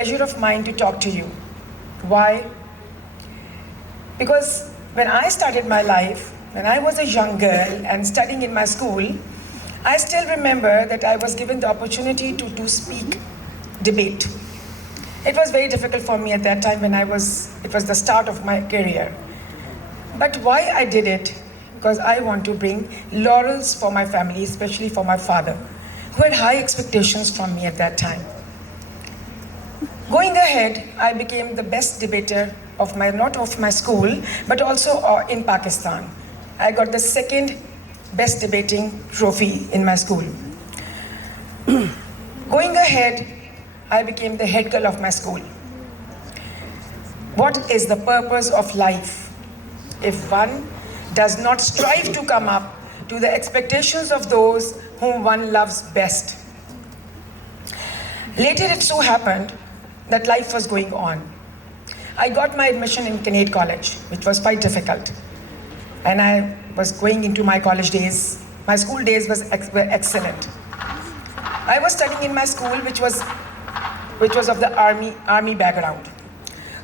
Pleasure of mine to talk to you. Why? Because when I started my life, when I was a young girl and studying in my school, I still remember that I was given the opportunity to speak debate. It was very difficult for me at that time it was the start of my career. But why I did it? Because I want to bring laurels for my family, especially for my father, who had high expectations from me at that time. Going ahead, I became the best debater of not of my school, but also in Pakistan. I got the second best debating trophy in my school. Going ahead, I became the head girl of my school. What is the purpose of life if one does not strive to come up to the expectations of those whom one loves best? Later it so happened that life was going on. I got my admission in Kinnaird College, which was quite difficult. And I was going into my college days. My school days were excellent. I was studying in my school, which was of the army background.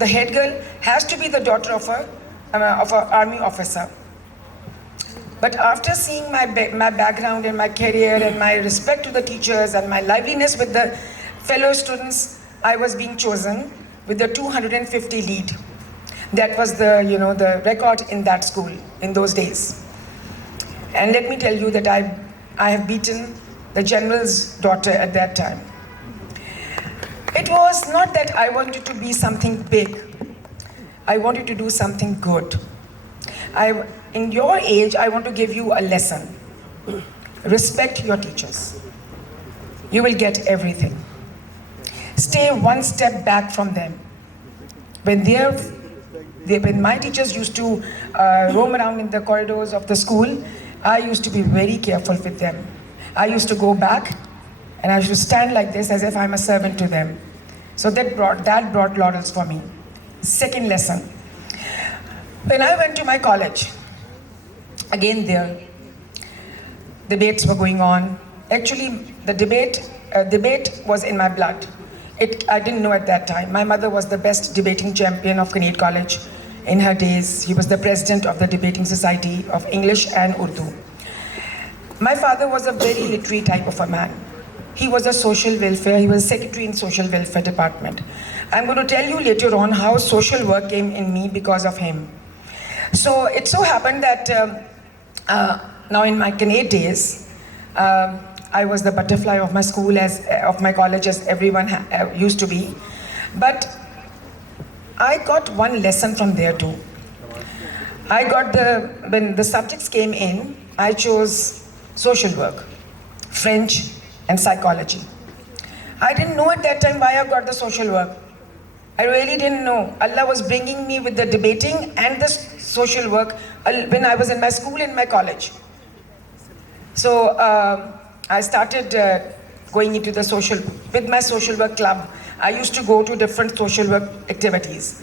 the head girl has to be the daughter of a army officer. But after seeing my background and my career and my respect to the teachers and my liveliness with the fellow students, I was being chosen with the 250 lead. That was the record in that school in those days. And let me tell you that I have beaten the general's daughter at that time. It was not that I wanted to be something big. I wanted to do something good. In your age, I want to give you a lesson. Respect your teachers. You will get everything. Stay one step back from them. When my teachers used to roam around in the corridors of the school, I used to be very careful with them. I used to go back and I used to stand like this as if I'm a servant to them. So that brought laurels for me. Second lesson. When I went to my college, again there, debates were going on. Actually, the debate was in my blood. I didn't know at that time. My mother was the best debating champion of Kinnaird College in her days. He was the president of the Debating Society of English and Urdu. My father was a very literary type of a man. He was a social welfare, he was secretary in social welfare department. I'm going to tell you later on how social work came in me because of him. So it so happened that now in my Kinnaird days, I was the butterfly of my school, of my college, as everyone used to be. But I got one lesson from there too. When the subjects came in, I chose social work, French, and psychology. I didn't know at that time why I got the social work. I really didn't know. Allah was bringing me with the debating and the social work when I was in my school and my college. So I started going into with my social work club. I used to go to different social work activities.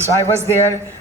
So I was there.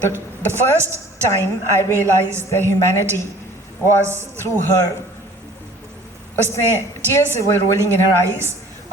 The first time I realized the humanity was through her. Tears were rolling in her eyes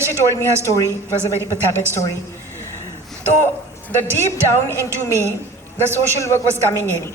She told me her story. It was a very pathetic story. So the deep down into me, the social work was coming in.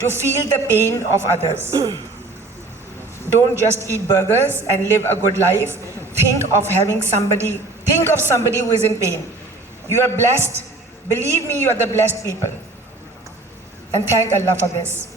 to feel the pain of others. Don't just eat burgers and live a good life. Think of somebody who is in pain. You are blessed. Believe me, you are the blessed people. And thank Allah for this.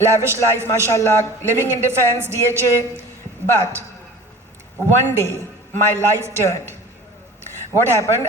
lavish life, mashallah, living in defense, DHA. But one day, my life turned. What happened?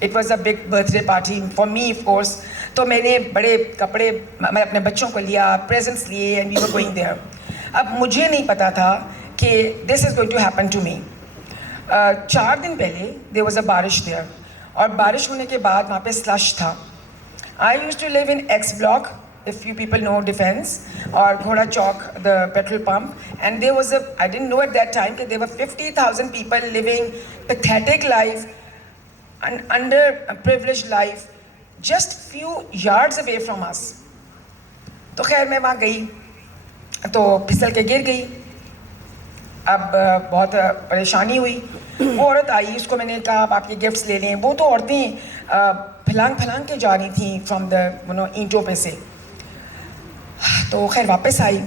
It was a big birthday party for me, of course. تو میں نے بڑے کپڑے میں اپنے بچوں کو لیا, پریزنٹس لیے, and we were going there. اب مجھے نہیں پتا تھا کہ this is going to happen to me. 4 دن پہلے دیر واز اے بارش دیئر, اور بارش ہونے کے بعد وہاں پہ سلش تھا. I use to live in X block, if you people know Defense, or Ghoda Chowk, the petrol pump, and there was I didn't know at that time that there were 50,000 people living pathetic life, and underprivileged life, just few yards away from us. تو خیر میں وہاں گئی تو پھسل کے گر گئی. اب بہت پریشانی ہوئی. وہ عورت آئی, اس کو میں نے کہا آپ یہ گفٹس لے لیں. وہ تو عورتیں پھلانگ کے جا رہی تھیں فرام دا اینٹوں پہ سے. تو خیر واپس آئی.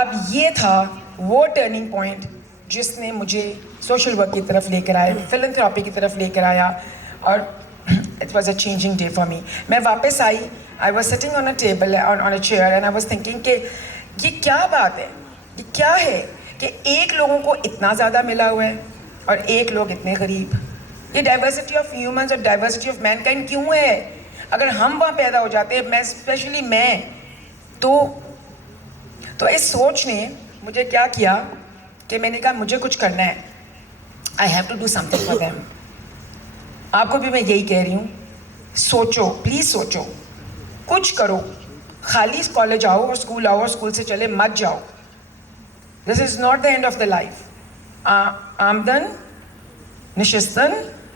اب یہ تھا وہ ٹرننگ پوائنٹ جس نے مجھے سوشل ورک کی طرف لے کر آیا, فلنتھراپی کی طرف لے کر آیا, اور it was a changing day for me. میں واپس آئی. I was sitting on a table on a chair, and I was thinking کہ یہ کیا بات ہے, یہ کیا ہے کہ ایک لوگوں کو اتنا زیادہ ملا ہوا ہے اور ایک لوگ اتنے غریب. یہ ڈائیورسٹی آف ہیومنز اور ڈائیورسٹی آف مین کائنڈ کیوں ہے؟ اگر ہم وہاں پیدا ہو جاتے, میں اسپیشلی میں, تو اس سوچ نے مجھے کیا کیا کہ میں نے کہا مجھے کچھ کرنا ہے. I have to do something for them. آپ کو بھی میں یہی کہہ رہی ہوں, سوچو, پلیز سوچو, کچھ کرو. خالی کالج آؤ اور اسکول آؤ اور اسکول سے چلے مت جاؤ. This is not the end of the life. آمدن, نشستن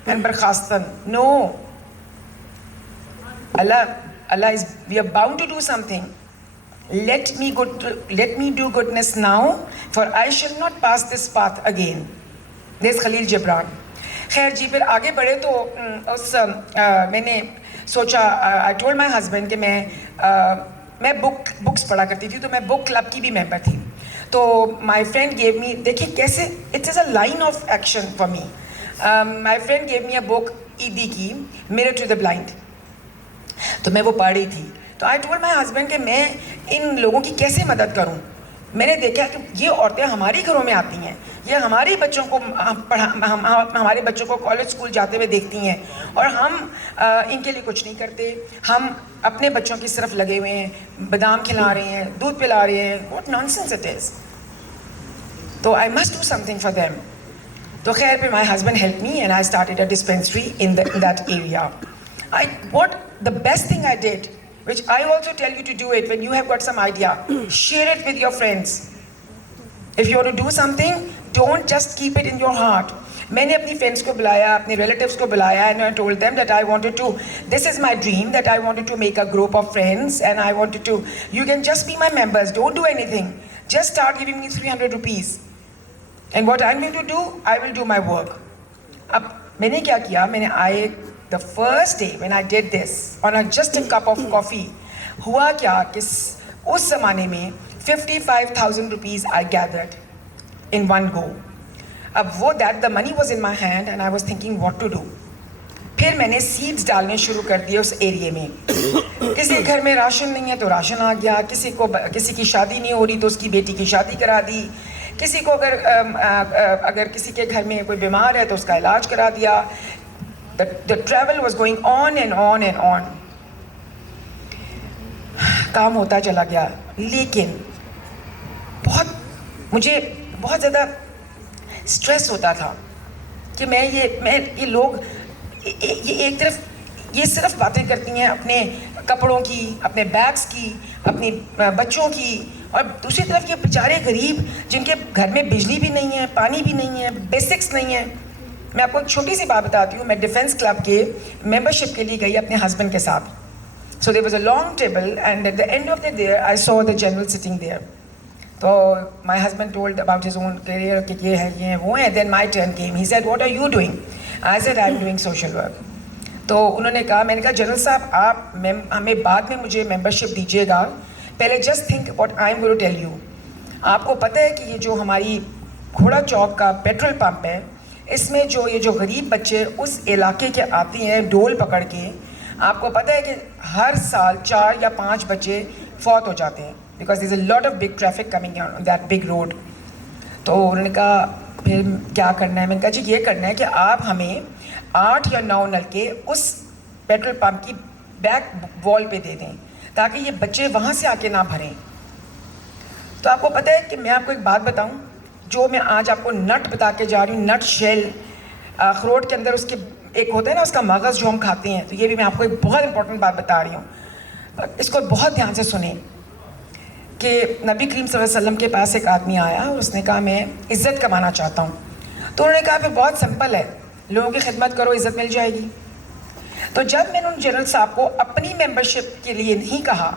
اینڈ برخاستن. No. Allah is, we are bound to do something. Let me do goodness now, for I shall not pass this path again. There's Khalil Gibran. خیر جی پھر آگے بڑھے تو میں نے سوچا, I told my husband کہ میں بکس پڑھا کرتی تھی, تو میں بک کلب کی بھی ممبر تھی. تو my friend gave me, دیکھیے کیسے it is a line of action for me. My friend gave me a book عیدی کی, Mirror to the Blind. تو میں وہ پڑھ رہی تھی. تو آئی ٹولڈ مائی ہسبینڈ کہ میں ان لوگوں کی کیسے مدد کروں. میں نے دیکھا کہ یہ عورتیں ہماری گھروں میں آتی ہیں, یہ ہمارے بچوں کو کالج اسکول جاتے ہوئے دیکھتی ہیں, اور ہم ان کے لیے کچھ نہیں کرتے. ہم اپنے بچوں کی صرف لگے ہوئے ہیں, بادام کھلا رہے ہیں, دودھ پلا رہے ہیں. What nonsense it is. تو I must do something for them. تو خیر پھر my husband help me and I started a dispensary in that area. The best thing I did, which I also tell you to do it when you have got some idea, share it with your friends. If you want to do something, don't just keep it in your heart. میں نے اپنی friends کو بلایا, اپنے relatives کو بلایا, and I told them that I wanted to, this is my dream, that I wanted to make a group of friends, and I wanted to, you can just be my members, don't do anything, just start giving me 300 rupees, and what I'm going to do, I will do my work. اب میں نے کیا کیا, میں نے the first day when I did this on just a cup of coffee, ہوا کیا کہ اس زمانے میں 55,000 rupees I gathered in one go. اب وہ the money was in my hand and I was thinking what to do. پھر میں نے seeds ڈالنے شروع کر دیے اس ایریے میں. کسی گھر میں راشن نہیں ہے تو راشن آ گیا, کسی کی شادی نہیں ہو رہی تو اس کی بیٹی کی شادی کرا دی, کسی کو اگر کسی کے گھر میں کوئی بیمار ہے تو اس کا علاج کرا دیا. The travel was going on and on and on. کام ہوتا چلا گیا, لیکن مجھے بہت زیادہ اسٹریس ہوتا تھا کہ میں یہ لوگ ایک طرف یہ صرف باتیں کرتی ہیں اپنے کپڑوں کی, اپنے بیگس کی, اپنی بچوں کی, اور دوسری طرف یہ بیچارے غریب جن کے گھر میں بجلی بھی نہیں ہے, پانی بھی نہیں ہے, بیسکس نہیں ہے. میں آپ کو ایک چھوٹی سی بات بتاتی ہوں. میں ڈیفینس کلب کے ممبرشپ کے لیے گئی اپنے ہسبینڈ کے ساتھ. So there was a long table and at the end of the day I saw the general sitting there. تو my husband told about his own career کہ یہ ہے وہ ہے. Then my turn came. He said what are you doing? I said I am doing social work. تو انہوں نے کہا, میں نے کہا جنرل صاحب آپ ہمیں بعد میں مجھے ممبرشپ دیجیے گا, پہلے just think what I am going to tell you. آپ کو پتہ ہے کہ یہ جو ہماری گھوڑا چوک کا پیٹرول پمپ ہے, اس میں یہ جو غریب بچے اس علاقے کے آتے ہیں ڈول پکڑ کے, آپ کو پتہ ہے کہ ہر سال 4 یا 5 بچے فوت ہو جاتے ہیں because there is a lot of big traffic coming on that big road. تو انہوں نے کہا پھر کیا کرنا ہے؟ میں نے کہا جی یہ کرنا ہے کہ آپ ہمیں 8 یا 9 نلکے اس پیٹرول پمپ کی بیک وال پہ دے دیں تاکہ یہ بچے وہاں سے آ کے نہ بھریں. تو آپ کو پتہ ہے کہ میں آپ کو ایک بات بتاؤں, جو میں آج آپ کو نٹ بتا کے جا رہی ہوں, نٹ شیل, اخروٹ کے اندر اس کے ایک ہوتا ہے نا اس کا مغز جو ہم کھاتے ہیں, تو یہ بھی میں آپ کو ایک بہت امپورٹنٹ بات بتا رہی ہوں. اس کو بہت دھیان سے سنیں کہ نبی کریم صلی اللہ علیہ وسلم کے پاس ایک آدمی آیا اور اس نے کہا میں عزت کمانا چاہتا ہوں. تو انہوں نے کہا پھر بہت سمپل ہے, لوگوں کی خدمت کرو, عزت مل جائے گی. تو جب میں نے ان جنرل صاحب کو اپنی ممبرشپ کے لیے نہیں کہا,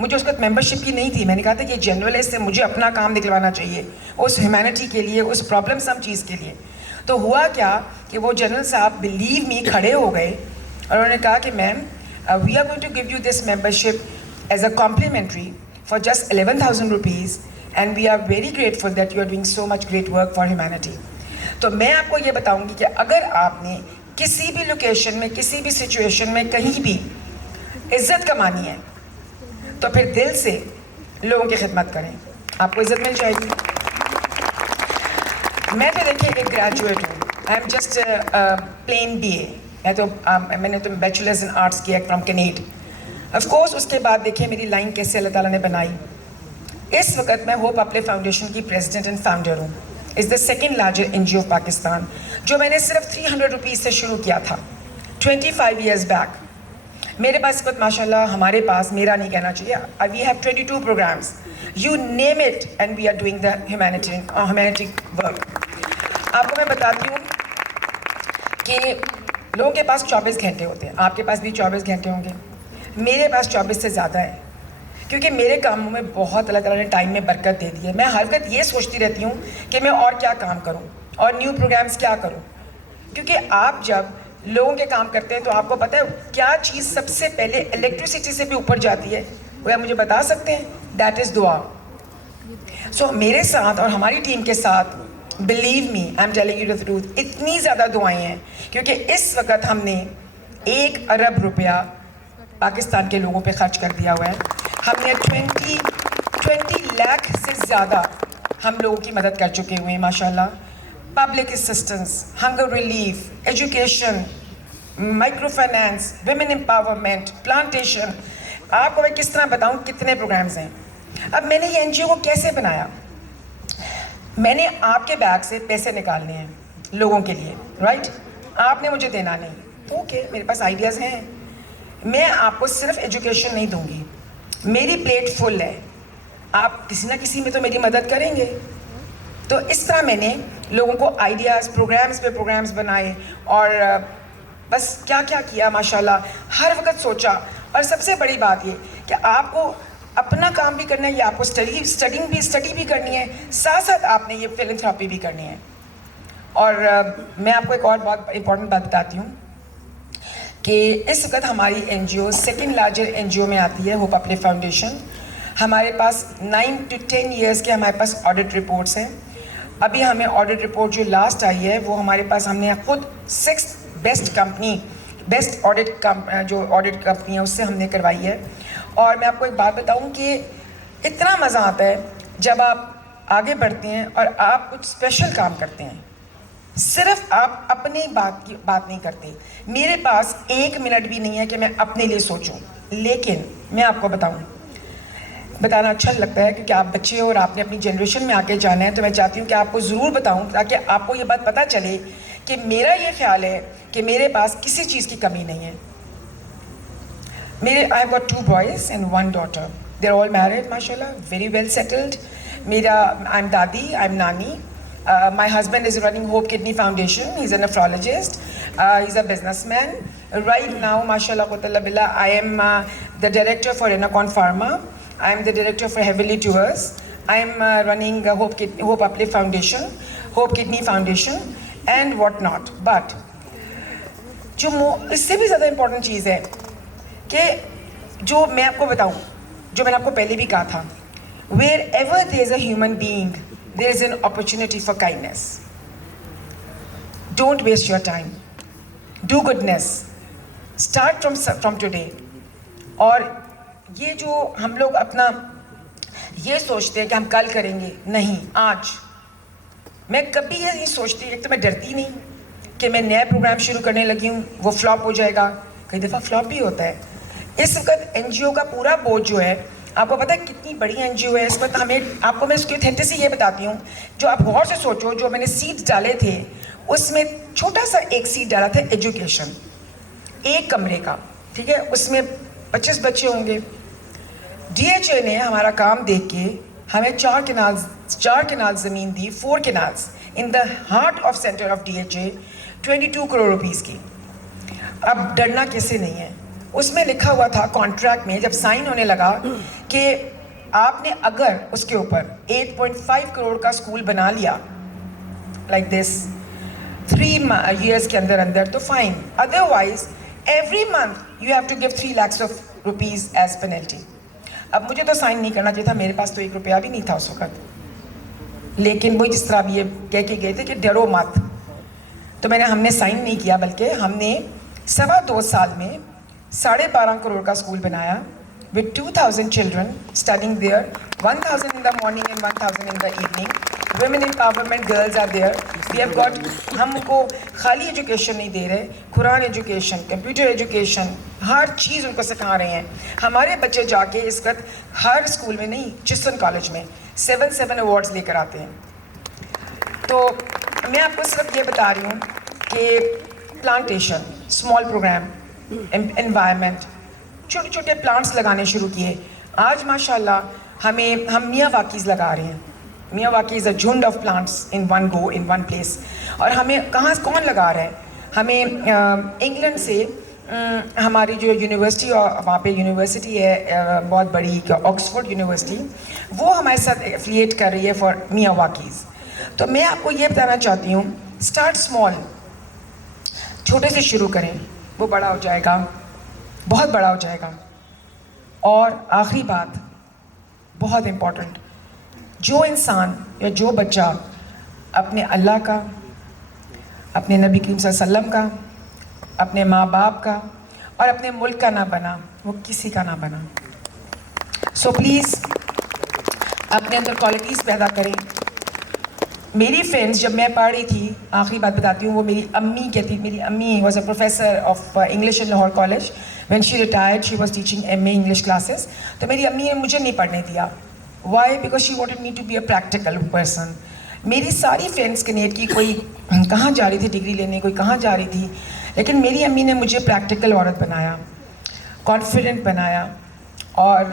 مجھے اس وقت ممبرشپ کی نہیں تھی, میں نے کہا تھا کہ یہ جنرل ہے, اس سے مجھے اپنا کام نکلوانا چاہیے اس ہیومینٹی کے لیے, اس پرابلم سم چیز کے لیے. تو ہوا کیا کہ وہ جنرل صاحب بلیو می کھڑے ہو گئے اور انہوں نے کہا کہ ma'am we are going to give you this membership as a complimentary for just 11,000 rupees and we are very grateful that you are doing so much great work for humanity. تو میں آپ کو یہ بتاؤں گی کہ اگر آپ نے کسی بھی لوکیشن میں, کسی بھی سچویشن میں, کہیں بھی عزت کمانی ہے تو پھر دل سے لوگوں کی خدمت کریں, آپ کو عزت مل جائے گی. میں تو دیکھیے ایک گریجویٹ ہوں, I am just plain B A, میں نے تو بیچلرز ان آرٹس کیا فرام کنیڈ. آف کورس اس کے بعد دیکھیے میری لائن کیسے اللہ تعالیٰ نے بنائی. اس وقت میں ہوپ اپلے فاؤنڈیشن کی پریزیڈنٹ اینڈ فاؤنڈر ہوں. Is the second largest NGO of Pakistan, جو میں نے صرف 300 روپیز سے شروع کیا تھا 25 ایئرز بیک. میرے پاس اس وقت ماشاء اللہ, ہمارے پاس, میرا نہیں کہنا چاہیے, we have 22 programmes, you name it, and we are doing the humanity work. آپ کو میں بتاتی ہوں کہ لوگوں کے پاس 24 گھنٹے ہوتے ہیں, آپ کے پاس بھی 24 گھنٹے ہوں گے, میرے پاس 24 سے زیادہ ہے, کیونکہ میرے کاموں میں بہت اللہ تعالیٰ نے ٹائم میں برکت دے دی ہے. میں ہر وقت یہ سوچتی رہتی ہوں کہ میں اور کیا کام کروں اور نیو پروگرامس کیا کروں, کیونکہ آپ جب لوگوں کے کام کرتے ہیں تو آپ کو پتہ ہے کیا چیز سب سے پہلے الیکٹریسٹی سے بھی اوپر جاتی ہے, وہ آپ مجھے بتا سکتے ہیں؟ دیٹ از دعا. سو میرے ساتھ اور ہماری ٹیم کے ساتھ, believe me, I am telling you the truth, اتنی زیادہ دعائیں ہیں کیونکہ اس وقت ہم نے 1 ارب روپیہ پاکستان کے لوگوں پہ خرچ کر دیا ہوا ہے. ہم نے 20 لاکھ سے زیادہ ہم لوگوں کی مدد کر چکے ہوئے ہیں ماشاء اللہ. Public assistance, hunger relief, education, microfinance, women empowerment, plantation. آپ کو میں کس طرح بتاؤں کتنے پروگرامز ہیں. اب میں نے یہ NGO کو کیسے بنایا, میں نے آپ کے بیگ سے پیسے نکالنے ہیں لوگوں کے لیے, رائٹ, آپ نے مجھے دینا نہیں. اوکے, میرے پاس آئیڈیاز ہیں, میں آپ کو صرف ایجوکیشن نہیں دوں گی, میری پلیٹ فل ہے, آپ کسی نہ کسی میں تو میری مدد کریں گے. تو اس طرح میں نے لوگوں کو آئیڈیاز, پروگرامز پہ پروگرامز بنائے اور بس کیا کیا کیا ماشاء اللہ, ہر وقت سوچا. اور سب سے بڑی بات یہ کہ آپ کو اپنا کام بھی کرنا ہے, یہ آپ کو اسٹڈی بھی کرنی ہے, ساتھ ساتھ آپ نے یہ فلانتھراپی بھی کرنی ہے. اور میں آپ کو ایک اور بہت امپورٹنٹ بات بتاتی ہوں کہ اس وقت ہماری NGO سیکنڈ لارجسٹ NGO میں آتی ہے, ہوپ اپلے فاؤنڈیشن. ہمارے پاس 9 to 10 ایئرس کے ہمارے پاس آڈٹ رپورٹس ہیں. ابھی ہمیں آڈٹ رپورٹ جو لاسٹ آئی ہے وہ ہمارے پاس, ہم نے خود 6 بیسٹ آڈٹ جو آڈٹ کمپنی ہے اس سے ہم نے کروائی ہے. اور میں آپ کو ایک بات بتاؤں کہ اتنا مزہ آتا ہے جب آپ آگے بڑھتے ہیں اور آپ کچھ اسپیشل کام کرتے ہیں, صرف آپ اپنی بات نہیں کرتے. میرے پاس 1 منٹ بھی نہیں ہے کہ میں اپنے لیے سوچوں, لیکن میں آپ کو بتانا اچھا لگتا ہے کیونکہ آپ بچے ہو اور آپ نے اپنی جنریشن میں آگے جانا ہے, تو میں چاہتی ہوں کہ آپ کو ضرور بتاؤں تاکہ آپ کو یہ بات پتہ چلے کہ میرا یہ خیال ہے کہ میرے پاس کسی چیز کی کمی نہیں ہے. I have got 2 boys and 1 daughter. They're all married, mashallah, very well settled. I'm Dadi, I'm Nani. My husband is running Hope Kidney Foundation. He's a nephrologist. He's a businessman. Right now, mashallah, billah, I am the director for Enacon Pharma. I am the director for Heavenly Tours. I am running Hope Uplift Foundation, Hope Kidney Foundation, and what not. But جو اس سے بھی زیادہ important چیز ہے کہ جو میں آپ کو بتاؤں, جو میں نے آپ کو پہلے بھی کہا تھا, wherever there is a human being there is an opportunity for kindness. Don't waste your time, do goodness, start from today. اور یہ جو ہم لوگ اپنا یہ سوچتے ہیں کہ ہم کل کریں گے, نہیں, آج. میں کبھی یہ نہیں سوچتی, ایک تو میں ڈرتی نہیں کہ میں نیا پروگرام شروع کرنے لگی ہوں وہ فلاپ ہو جائے گا, کئی دفعہ فلاپ بھی ہوتا ہے, اس وقت این جی او کا پورا بورڈ جو ہے, آپ کو پتہ ہے کتنی بڑی این جی او ہے اس وقت. ہمیں آپ کو میں اس کی اوتھینٹسی یہ بتاتی ہوں, جو آپ غور سے سوچو, جو میں نے سیٹس ڈالے تھے اس میں چھوٹا سا ایک سیٹ ڈالا تھا ایجوکیشن, ایک کمرے کا, ٹھیک ہے, اس میں 25 بچے ہوں گے. ڈی ایچ اے نے ہمارا کام دیکھ کے ہمیں 4 کنال زمین دی, 4 کنالز in the heart of centre of D H A, 22 crore rupees کی. اب ڈرنا کیسے نہیں ہے, اس میں لکھا ہوا تھا کانٹریکٹ میں جب سائن ہونے لگا کہ آپ نے اگر اس کے اوپر 8.5 کروڑ کا اسکول بنا لیا لائک دس 3 ایئرس کے اندر تو fine, otherwise every month you have to give 3 lakhs of rupees as penalty. اب مجھے تو سائن نہیں کرنا چاہیے تھا, میرے پاس تو 1 روپیہ بھی نہیں تھا اس وقت, لیکن وہی جس طرح بھی یہ کہہ کے گئے تھے کہ ڈرو مت, تو ہم نے سائن نہیں کیا, بلکہ ہم نے 2.25 سال میں 12.5 کروڑ کا اسکول بنایا with 2,000 children studying there, 1,000 in the morning and 1,000 in the evening. Women empowerment girls are there. We have got, ہم کو خالی ایجوکیشن نہیں دے رہے, قرآن ایجوکیشن, کمپیوٹر ایجوکیشن, ہر چیز ان کو سکھا رہے ہیں. ہمارے بچے جا کے اس وقت ہر اسکول میں نہیں, چسن کالج میں 7 ایوارڈز لے کر آتے ہیں. تو میں آپ کو اس وقت یہ بتا رہی ہوں کہ پلانٹیشن, اسمال پروگرام, انوائرمنٹ, چھوٹے چھوٹے پلانٹس لگانے شروع کیے. آج ماشاء اللہ ہم میاں واکیز لگا رہے ہیں. میاں واکیز اے جھنڈ of plants in one go in one place. اور ہمیں کون لگا رہا ہے, ہمیں انگلینڈ سے ہماری جو یونیورسٹی, وہاں پہ یونیورسٹی ہے بہت بڑی, آکسفورڈ یونیورسٹی, وہ ہمارے ساتھ ایفیلیٹ کر رہی ہے فار میاں واکیز. تو میں آپ کو یہ بتانا چاہتی ہوں, اسٹارٹ اسمال, چھوٹے سے شروع کریں, وہ بڑا ہو جائے گا, بہت بڑا ہو جائے گا. اور آخری بات بہت امپورٹنٹ, جو انسان یا جو بچہ اپنے اللہ کا, اپنے نبی کریم صلی اللہ علیہ وسلم کا, اپنے ماں باپ کا اور اپنے ملک کا نہ بنا, وہ کسی کا نہ بنا. سو پلیز اپنے اندر کوالٹیز پیدا کریں. میری فرینڈس جب میں پڑھ رہی تھی, آخری بات بتاتی ہوں, وہ میری امی کہتی, میری امی was a professor of English in Lahore college. When she retired she was teaching M A English classes. تو میری امی نے مجھے نہیں پڑھنے دیا. Why? Because she wanted me to be a practical person. میری ساری فرینڈس کنیٹ کی, کوئی کہاں جا رہی تھی ڈگری لینے, کوئی کہاں جا رہی تھی, لیکن میری امی نے مجھے پریکٹیکل عورت بنایا, کانفیڈنٹ بنایا. اور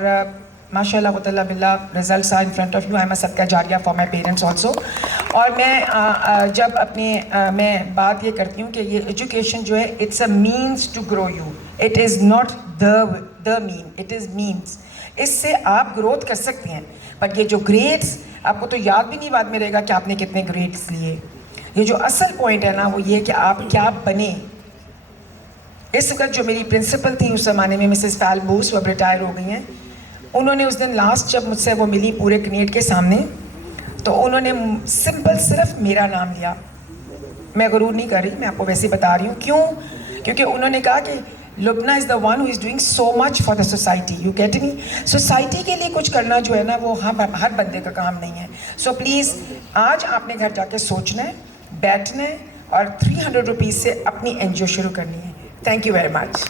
ماشاء اللہ تعالیٰ باللہ results are in front of you. I am a صدقہ جاریہ فار مائی پیرنٹس آلسو. اور میں جب میں بات یہ کرتی ہوں کہ یہ ایجوکیشن جو ہے it's a means to grow you, it is not the main, it is means. اس سے آپ گروتھ کر سکتے ہیں, بٹ یہ جو گریڈس, آپ کو تو یاد بھی نہیں بعد میں رہے گا کہ آپ نے کتنے گریڈس لیے. یہ جو اصل پوائنٹ ہے نا, وہ یہ کہ آپ کیا بنیں. اس وقت جو میری پرنسپل تھیں اس زمانے میں, مسز فیل بوس, وہ اب ریٹائر ہو گئی ہیں, انہوں نے اس دن لاسٹ جب مجھ سے وہ ملی پورے کنیٹ کے سامنے, تو انہوں نے سمپل صرف میرا نام لیا. میں غرور نہیں کر رہی, میں آپ کو ویسے بتا رہی ہوں. کیوں؟ کیونکہ انہوں نے کہا کہ Lubna is the one who is doing so much for the society. You get me? Society کے لیے کچھ کرنا جو ہے نا, وہ ہر بندے کا کام نہیں ہے. سو پلیز آج آپ نے گھر جا کے سوچنا ہے, بیٹھنا ہے, اور 300 روپیز سے اپنی این جی او شروع کرنی ہے. Thank you very much.